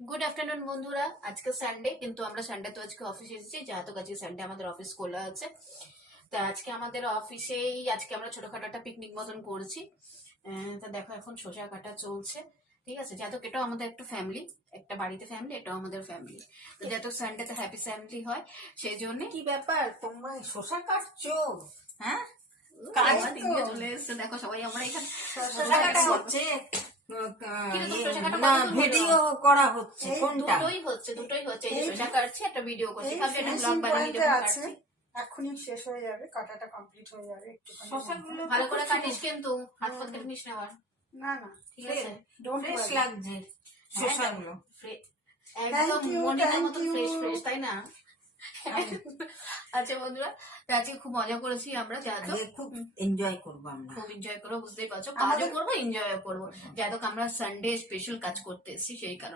Good afternoon বন্ধুরা। আজকে Sunday, কিন্তু আমরা সানডে তো আজকে অফিসে এসেছি, যেহেতু আজকে সানডে আমাদের অফিস খোলা আছে। তা আজকে আমাদের অফিসেই আজকে আমরা ছোটখাটো একটা পিকনিক মতন করছি। তা দেখো এখন শসা কাটা চলছে, ঠিক আছে। যেহেতু এটাও আমাদের একটা ফ্যামিলি, একটা বাড়িতে ফ্যামিলি, এটাও আমাদের ফ্যামিলি। তো যেহেতু সানডেতে হ্যাপি ফ্যামিলি হয়, সেই জন্য কি ব্যাপার, তোমরা শসা কাটছো? হ্যাঁ, কাজ কাজ তো। চলে এসছে। দেখো সবাই আমরা এখানে শসা কাটা হচ্ছে কিন্তু শসা কাটা না, কতক্ষণ হলো? ভিডিও করা হচ্ছে কোনটা? দুটোই হচ্ছে। এই যে শসা কাটছি, একটা ভিডিও করছি, এই ভাবছি একটা ব্লগ finishing বানানি point-এ যখন আছে। কাটছি। এখনই শেষ হয়ে যাবে, কাটাটা কমপ্লিট হয়ে যাবে একটুখানি শসাগুলো ভালো করে কাটিস কিন্তু, হাত ফাত কেটে নিস না আবার, না না, ঠিক আছে? ডোন্ট ফ্রেশ ওয়ারি। লাগছে শসাগুলো। একদম you, মনিকার thank মতো you. ফ্রেশ ফ্রেশ, তাই না? আচ্ছা বন্ধুরা, তো আজকে খুব মজা করেছি আমরা, যেহেতু আগে খুব এনজয় করবো আমরা। খুব এনজয় করবো, বুঝতেই পারছো, কাজও আমাদের- করবো এনজয় করবো, যেহেতু আমরা সানডে স্পেশাল কাজ করতে এসেছি সেই কারণে।